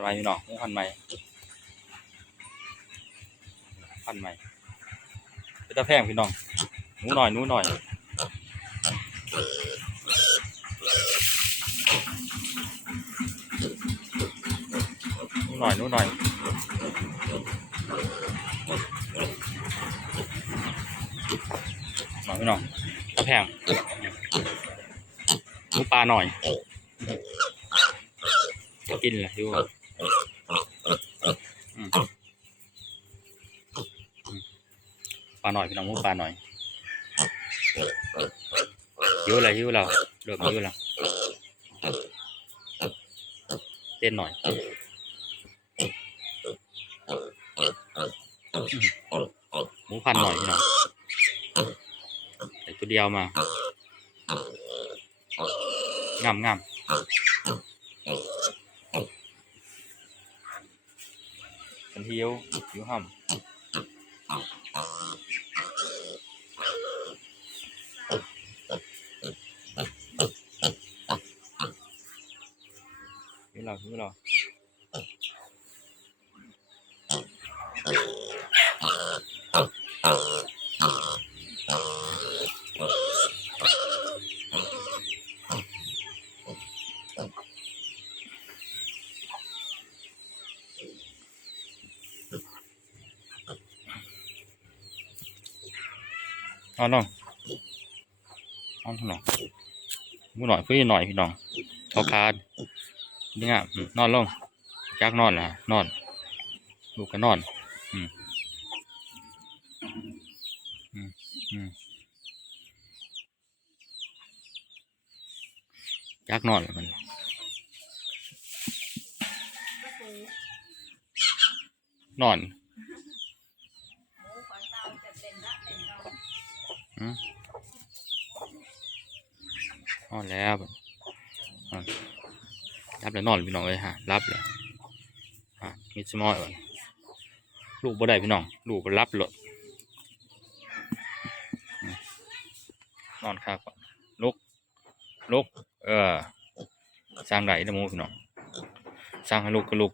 นใหม่พี่น้องพันใหม่พันใหม่เป็นตาแพงพี่น้องหนูหน่อยหนูหน่อยหนูหน่อยหนูหน่อยหน่อยพี่น้องตาแพงหนูปลาหน่อยกินเลยดู ปลาหน่อยพี่น้องมุกปลาหน่อยหิวอะไรหิวเราเริ่มหิวแล้วเต้นหน่อยหมูพันหน่อยพี่น้องใส่ตัวเดียวมางามงาม มันหิวหิวห้ำ หิว เรานอนน้องอนหน่อยมูหน่อยพี่หน่อยพี่น้องเขาคาดนี่งะนอนลงจักนอนล่ะนอนลูกก็นอน อืมอืมอืมจักนอนมันนอน นอนแล้วรับแล้วนอนพี่น้องเลยฮะรับเลยฮะมิดสมอยก่อนลูกบ่ได้พี่น้องลูกบ่รับหลดนอนข้าก่อนลุกลุกเออสร้างไหนนะหมูพี่น้องสร้างให้ลูกก็ลูก